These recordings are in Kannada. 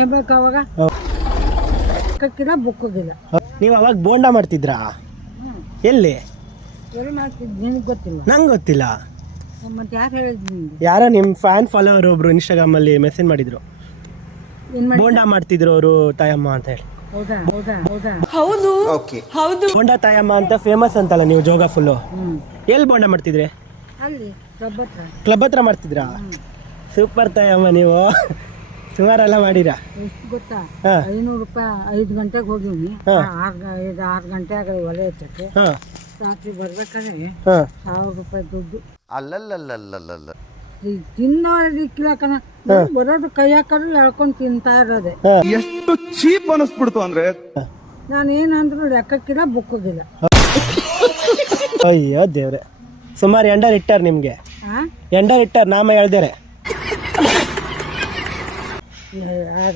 ಹೇಳ್ಬೇಕು ಅವಾಗ ಬುಕ್ಕೋದಿಲ್ಲ. ನೀವು ಅವಾಗ ಬೋಂಡ ಮಾಡ್ತಿದ್ರಾ? ಎಲ್ಲಿ ಎಲ್ಲಿ ಮಾಡ್ತಿದ್ದು ನಿನಗೆ ಗೊತ್ತಿಲ್ಲ? ನಂಗೆ ಗೊತ್ತಿಲ್ಲ. ಮತ್ತೆ ಯಾರು ಹೇಳಿದ್ರು ನಿಮ್ಗೆ? ಯಾರೋ ನಿಮ್ಮ ಫ್ಯಾನ್ ಫಾಲೋವರ್ ಒಬ್ರು ಇನ್ಸ್ಟಾಗ್ರಾಮಲ್ಲಿ ಮೆಸೇಜ್ ಮಾಡಿದ್ರು, ಏನು ಮಾಡಿ? ಬೋಂಡ ಮಾಡ್ತಿದ್ರು ಅವರು ತಾಯಮ್ಮ ಅಂತ ಹೇಳಿ. ಹೌದಾ ಹೌದಾ ಹೌದಾ ಹೌದು ಹೌದು. ಬೋಂಡ ತಾಯಮ್ಮ ಅಂತ ಫೇಮಸ್ ಅಂತಲ್ಲ ನೀವು ಜೋಗ ಫುಲ್ಲು. ಹ್ಞೂ ಎಲ್ಲಿ ಬೋಂಡ ಮಾಡ್ತಿದ್ರಿ? ಅಲ್ಲಿ ಕ್ಲಬ್ ಹತ್ರ. ಕ್ಲಬ್ ಹತ್ರ ಮಾಡ್ತಿದ್ರಾ? ಸೂಪರ್ ತಾಯಮ್ಮ ನೀವು. ಸುಮಾರೆಲ್ಲ ಮಾಡಿರಾ? ಎಷ್ಟು ಗೊತ್ತಾ? ಹಾಂ 500 ರೂಪಾಯಿ 5 ಗಂಟೆಗೆ ಹೋಗಿವ್ನಿ. ಹಾಂ 6 ಗಂಟೆ ಆಗಲಿ ಒಲೆ ಹಚ್ಚಕ್ಕೆ. ಹಾಂ ರಾತ್ರಿ ಬರ್ಬೇಕಾದ್ರೆ ಹಾಂ 1000 ರೂಪಾಯಿ ದುಡ್ಡು. ಅಲ್ಲಲ್ಲಲ್ಲಲ್ಲಲ್ಲ ಈ ತಿನ್ನೋದಿಕ್ಕಿಲ್ಲ ಕಣ. ಬರೋದು ಕೈ ಹಾಕೋದು ಎಳ್ಕೊಂಡು ತಿಂತಾ ಇರೋದೆ. ಎಷ್ಟು ಚೀಪ್ ಅನಿಸ್ಬಿಡ್ತು ಅಂದ್ರೆ ನಾನು ಏನಂದ್ರೂ ಲೆಕ್ಕಕ್ಕಿಲ್ಲ ಬುಕ್ಕೋದಿಲ್ಲ. ಅಯ್ಯೋ ದೇವ್ರೆ, ಸುಮಾರು ಎಂಡರ್ ಇಟ್ಟಾರ ನಿಮಗೆ. ಹಾಂ ಎಂಡರ್ ಇಟ್ಟಾರ ನಾಮ ಹೇಳ್ದೇರೆ.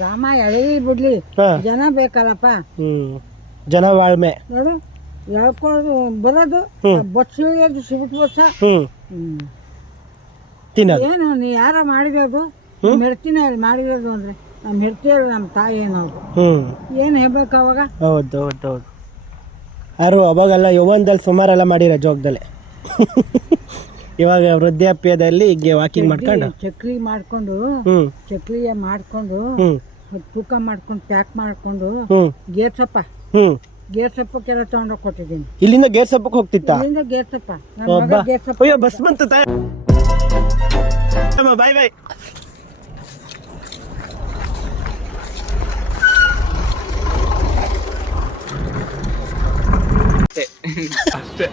ರಾಮ ಎಳವಿ ಬಿಡ್ಲಿ, ಹಾಂ ಜನ ಬೇಕಲ್ಲಪ್ಪ. ಜನ ವಾಳ್ಮೆ. ನೋಡು ಎಳ್ಕೊಳ್ಳೋದು ಬರೋದು ಬಸ್ ಇಳಿಯೋದು ಸಿಬಿಟ್ ಬಸ್. ತಿನ್ನೋದು ಏನು ನೀ ಯಾರ ಮಾಡಿರೋದು? ಮೆರ್ತಿನ ಅಲ್ಲಿ ಮಾಡಿರೋದು ಅಂದರೆ ನಮ್ಮ ಹೆರ್ತಿಯಲ್ಲ, ನಮ್ಮ ತಾಯಿ ಏನೋದು. ಏನು ಹೇಳ್ಬೇಕು ಅವಾಗ? ಹೌದು ಹೌದು ಹೌದು. ಯಾರು ಅವಾಗೆಲ್ಲ ಯೌವನದಲ್ಲಿ ಸುಮಾರೆಲ್ಲ ಮಾಡಿರ ಜೋಗದಲ್ಲಿ. ಇವಾಗ ವೃದ್ಧಾಪ್ಯದಲ್ಲಿ ಹೀಗೆ ವಾಕಿಂಗ್ ಮಾಡ್ಕೊಂಡು ಚಕ್ಲಿ ಮಾಡ್ಕೊಂಡು ಚಕ್ಲಿಯ ಮಾಡ್ಕೊಂಡು ತೂಕ ಮಾಡ್ಕೊಂಡು ಪ್ಯಾಕ್ ಮಾಡ್ಕೊಂಡು ಗೇರ್ ಸೊಪ್ಪ ಗೇರ್ ತಗೊಂಡೋಗಿ ಕೊಟ್ಟಿದ್ದೀನಿ. ಇಲ್ಲಿಂದ ಗೇರ್ ಸೊಪ್ಪಕ್ಕೆ ಹೋಗ್ತಿತ್ತ? ಇಲ್ಲಿಂದ ಗೇರ್ ಸೊಪ್ಪ. ನನ್ನ ಮಗ ಗೇರ್ ಸೊಪ್ಪ. ಅಯ್ಯೋ ಬಸ್ ಬಂತು ತಾಯ. ಬಾಯ್ ಬಾಯ್. ಅಷ್ಟೇ